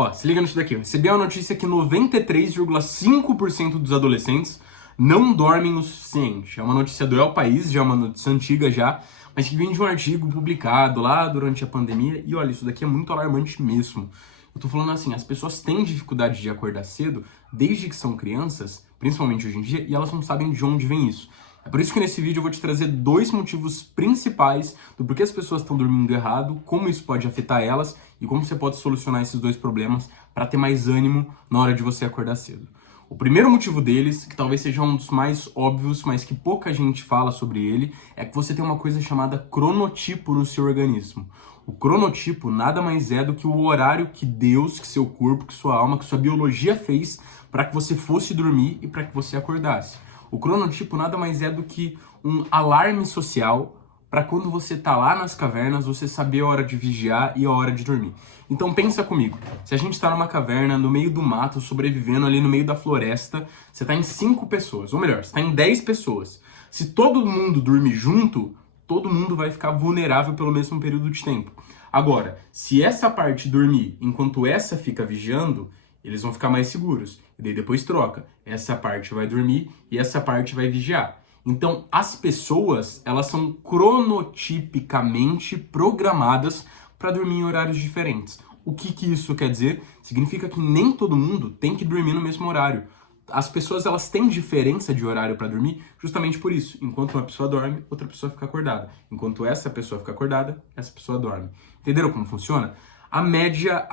Ó, se liga nisso daqui. Eu recebi uma notícia que 93,5% dos adolescentes não dormem o suficiente. É uma notícia do El País, já é uma notícia antiga já, mas que vem de um artigo publicado lá durante a pandemia. E olha, isso daqui é muito alarmante mesmo. Eu tô falando assim, as pessoas têm dificuldade de acordar cedo desde que são crianças, principalmente hoje em dia, e elas não sabem de onde vem isso. É por isso que nesse vídeo eu vou te trazer dois motivos principais do porquê as pessoas estão dormindo errado, como isso pode afetar elas e como você pode solucionar esses dois problemas para ter mais ânimo na hora de você acordar cedo. O primeiro motivo deles, que talvez seja um dos mais óbvios, mas que pouca gente fala sobre ele, é que você tem uma coisa chamada cronotipo no seu organismo. O cronotipo nada mais é do que o horário que Deus, que seu corpo, que sua alma, que sua biologia fez para que você fosse dormir e para que você acordasse. O cronotipo nada mais é do que um alarme social para quando você tá lá nas cavernas, você saber a hora de vigiar e a hora de dormir. Então pensa comigo, se a gente tá numa caverna, no meio do mato, sobrevivendo ali no meio da floresta, você tá em 5 pessoas, ou melhor, você tá em 10 pessoas. Se todo mundo dormir junto, todo mundo vai ficar vulnerável pelo mesmo período de tempo. Agora, se essa parte dormir enquanto essa fica vigiando, eles vão ficar mais seguros. E daí depois troca. Essa parte vai dormir e essa parte vai vigiar. Então, as pessoas, elas são cronotipicamente programadas para dormir em horários diferentes. O que isso quer dizer? Significa que nem todo mundo tem que dormir no mesmo horário. As pessoas, elas têm diferença de horário para dormir justamente por isso. Enquanto uma pessoa dorme, outra pessoa fica acordada. Enquanto essa pessoa fica acordada, essa pessoa dorme. Entenderam como funciona? A média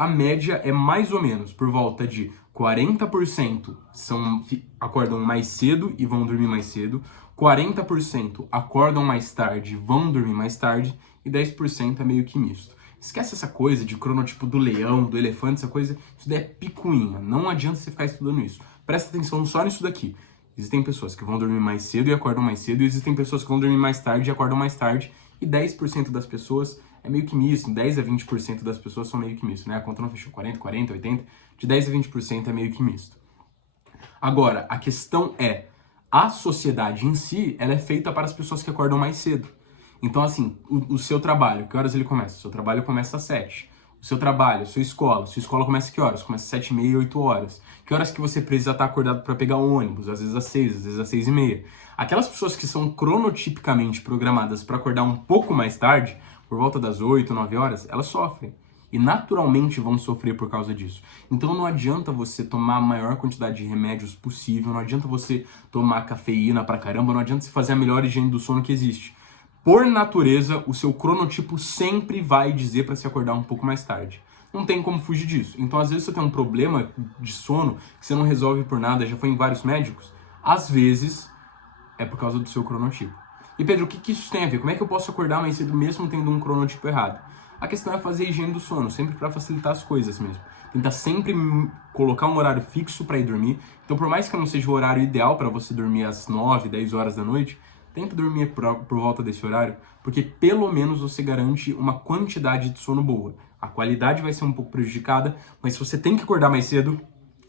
é mais ou menos por volta de 40% acordam mais cedo e vão dormir mais cedo, 40% acordam mais tarde e vão dormir mais tarde, e 10% é meio que misto. Esquece essa coisa de cronotipo do leão, do elefante, essa coisa, isso daí é picuinha, não adianta você ficar estudando isso. Presta atenção só nisso daqui. Existem pessoas que vão dormir mais cedo e acordam mais cedo, e existem pessoas que vão dormir mais tarde e acordam mais tarde, e 10% das pessoas é meio que misto, 10 a 20% das pessoas são meio que misto, né? A conta não fechou, 40, 80, de 10 a 20% é meio que misto. Agora, a questão é, a sociedade em si, ela é feita para as pessoas que acordam mais cedo. Então, assim, o seu trabalho, que horas ele começa? O seu trabalho começa às 7. O seu trabalho, a sua escola começa a que horas? Começa às 7h30, 8 horas. Que horas que você precisa estar acordado para pegar o ônibus? Às vezes às 6, às vezes às 6h30. Aquelas pessoas que são cronotipicamente programadas para acordar um pouco mais tarde, por volta das 8, 9 horas, elas sofrem. E naturalmente vão sofrer por causa disso. Então não adianta você tomar a maior quantidade de remédios possível, não adianta você tomar cafeína pra caramba, não adianta você fazer a melhor higiene do sono que existe. Por natureza, o seu cronotipo sempre vai dizer para se acordar um pouco mais tarde. Não tem como fugir disso. Então, às vezes você tem um problema de sono que você não resolve por nada, já foi em vários médicos. Às vezes, é por causa do seu cronotipo. E Pedro, o que isso tem a ver? Como é que eu posso acordar mais cedo mesmo tendo um cronotipo errado? A questão é fazer a higiene do sono, sempre para facilitar as coisas mesmo. Tentar sempre colocar um horário fixo para ir dormir. Então, por mais que não seja o horário ideal para você dormir às 9, 10 horas da noite, tenta dormir por volta desse horário, porque pelo menos você garante uma quantidade de sono boa. A qualidade vai ser um pouco prejudicada, mas se você tem que acordar mais cedo,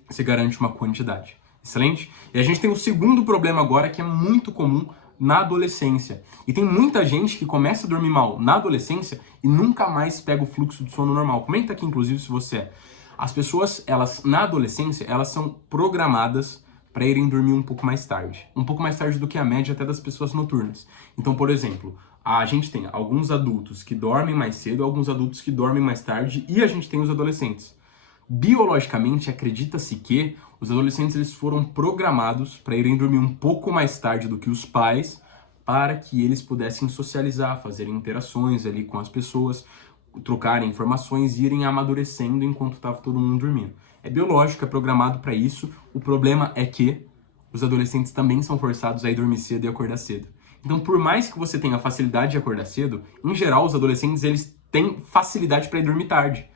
você garante uma quantidade. Excelente? E a gente tem o segundo problema agora, que é muito comum na adolescência. E tem muita gente que começa a dormir mal na adolescência e nunca mais pega o fluxo de sono normal. Comenta aqui, inclusive, se você é. As pessoas, elas na adolescência, elas são programadas para irem dormir um pouco mais tarde. Um pouco mais tarde do que a média até das pessoas noturnas. Então, por exemplo, a gente tem alguns adultos que dormem mais cedo, alguns adultos que dormem mais tarde, e a gente tem os adolescentes. Biologicamente, acredita-se que os adolescentes eles foram programados para irem dormir um pouco mais tarde do que os pais, para que eles pudessem socializar, fazerem interações ali com as pessoas, trocarem informações e irem amadurecendo enquanto estava todo mundo dormindo. É biológico, é programado para isso. O problema é que os adolescentes também são forçados a ir dormir cedo e acordar cedo. Então, por mais que você tenha facilidade de acordar cedo, em geral, os adolescentes eles têm facilidade para ir dormir tarde.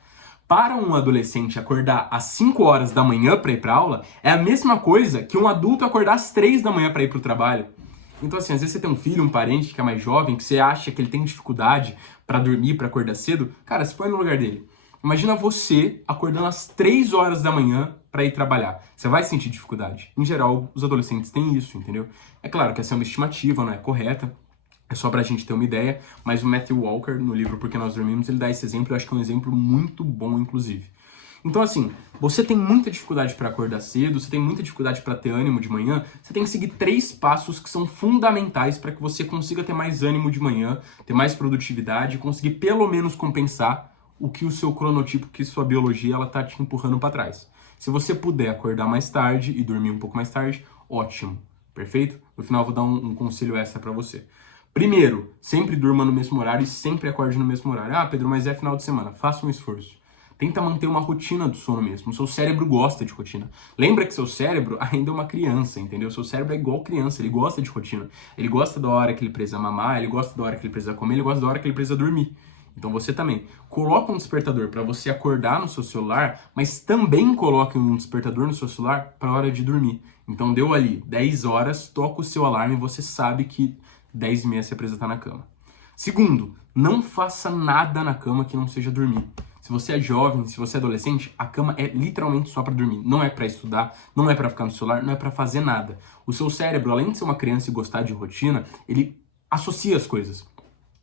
Para um adolescente acordar às 5 horas da manhã para ir para aula, é a mesma coisa que um adulto acordar às 3 da manhã para ir para o trabalho. Então, assim, às vezes você tem um filho, um parente que é mais jovem, que você acha que ele tem dificuldade para dormir, para acordar cedo, cara, se põe no lugar dele. Imagina você acordando às 3 horas da manhã para ir trabalhar. Você vai sentir dificuldade. Em geral, os adolescentes têm isso, entendeu? É claro que essa é uma estimativa, não é correta. É só pra gente ter uma ideia, mas o Matthew Walker, no livro Porque Nós Dormimos, ele dá esse exemplo, eu acho que é um exemplo muito bom, inclusive. Então, assim, você tem muita dificuldade para acordar cedo, você tem muita dificuldade para ter ânimo de manhã, você tem que seguir 3 passos que são fundamentais para que você consiga ter mais ânimo de manhã, ter mais produtividade, conseguir pelo menos compensar o que o seu cronotipo, que sua biologia, ela tá te empurrando para trás. Se você puder acordar mais tarde e dormir um pouco mais tarde, ótimo, perfeito? No final eu vou dar um conselho extra para você. Primeiro, sempre durma no mesmo horário e sempre acorde no mesmo horário. Ah, Pedro, mas é final de semana. Faça um esforço. Tenta manter uma rotina do sono mesmo. O seu cérebro gosta de rotina. Lembra que seu cérebro ainda é uma criança, entendeu? Seu cérebro é igual criança, ele gosta de rotina. Ele gosta da hora que ele precisa mamar, ele gosta da hora que ele precisa comer, ele gosta da hora que ele precisa dormir. Então você também. Coloca um despertador para você acordar no seu celular, mas também coloque um despertador no seu celular para a hora de dormir. Então deu ali 10 horas, toca o seu alarme e você sabe que 10h30 você precisa estar na cama. Segundo, não faça nada na cama que não seja dormir. Se você é jovem, se você é adolescente, a cama é literalmente só para dormir. Não é para estudar, não é para ficar no celular, não é para fazer nada. O seu cérebro, além de ser uma criança e gostar de rotina, ele associa as coisas.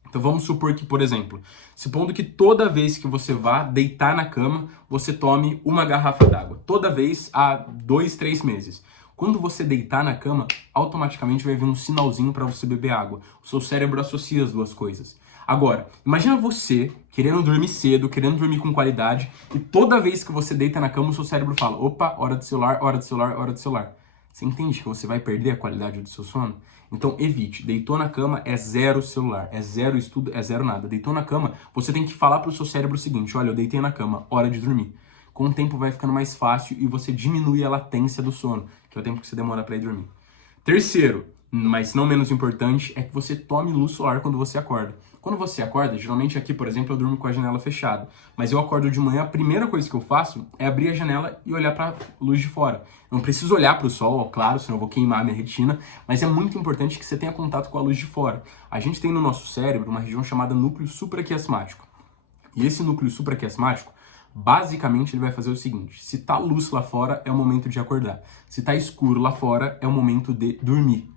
Então vamos supor que, por exemplo, supondo que toda vez que você vá deitar na cama, você tome uma garrafa d'água. Toda vez há 2, 3 meses. Quando você deitar na cama, automaticamente vai vir um sinalzinho para você beber água. O seu cérebro associa as duas coisas. Agora, imagina você querendo dormir cedo, querendo dormir com qualidade, e toda vez que você deita na cama, o seu cérebro fala, opa, hora de celular, hora de celular, hora de celular. Você entende que você vai perder a qualidade do seu sono? Então evite. Deitou na cama, é zero celular, é zero estudo, é zero nada. Deitou na cama, você tem que falar para o seu cérebro o seguinte, olha, eu deitei na cama, hora de dormir. Com o tempo vai ficando mais fácil e você diminui a latência do sono, que é o tempo que você demora para ir dormir. Terceiro, mas não menos importante, é que você tome luz solar quando você acorda. Quando você acorda, geralmente aqui, por exemplo, eu durmo com a janela fechada, mas eu acordo de manhã, a primeira coisa que eu faço é abrir a janela e olhar para a luz de fora. Eu não preciso olhar para o sol, claro, senão eu vou queimar a minha retina, mas é muito importante que você tenha contato com a luz de fora. A gente tem no nosso cérebro uma região chamada núcleo supraquiasmático. E esse núcleo supraquiasmático, basicamente, ele vai fazer o seguinte, se tá luz lá fora, é o momento de acordar. Se tá escuro lá fora, é o momento de dormir.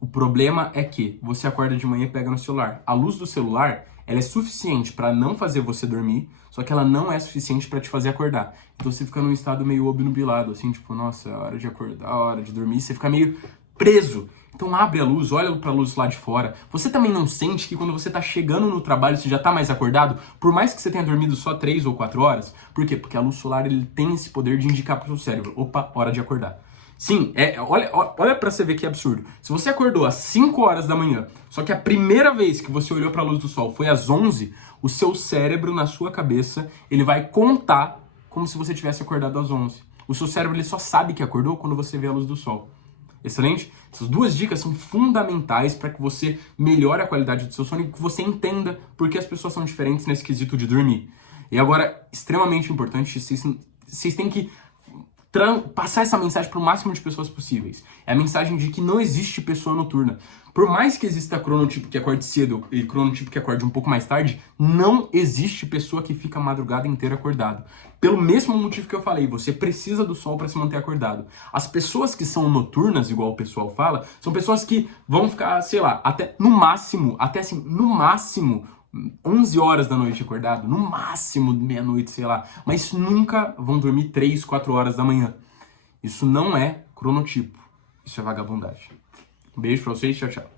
O problema é que você acorda de manhã e pega no celular. A luz do celular, ela é suficiente para não fazer você dormir, só que ela não é suficiente para te fazer acordar. Então você fica num estado meio obnubilado, assim, tipo, nossa, é hora de acordar, hora de dormir, você fica meio preso. Então abre a luz, olha pra luz lá de fora. Você também não sente que quando você tá chegando no trabalho, você já tá mais acordado? Por mais que você tenha dormido só 3 ou 4 horas? Por quê? Porque a luz solar, ele tem esse poder de indicar pro seu cérebro, opa, hora de acordar. Sim, olha pra você ver que absurdo. Se você acordou às 5 horas da manhã, só que a primeira vez que você olhou pra luz do sol foi às 11, o seu cérebro, na sua cabeça, ele vai contar como se você tivesse acordado às 11. O seu cérebro, ele só sabe que acordou quando você vê a luz do sol. Excelente? Essas 2 dicas são fundamentais para que você melhore a qualidade do seu sono e que você entenda por que as pessoas são diferentes nesse quesito de dormir. E agora, extremamente importante, vocês têm que passar essa mensagem para o máximo de pessoas possíveis. É a mensagem de que não existe pessoa noturna. Por mais que exista cronotipo que acorde cedo e cronotipo que acorde um pouco mais tarde, não existe pessoa que fica a madrugada inteira acordado. Pelo mesmo motivo que eu falei, você precisa do sol para se manter acordado. As pessoas que são noturnas, igual o pessoal fala, são pessoas que vão ficar, sei lá, até no máximo 11 horas da noite acordado, no máximo meia-noite, sei lá, mas nunca vão dormir 3, 4 horas da manhã. Isso não é cronotipo, isso é vagabundagem. Um beijo pra vocês, tchau, tchau.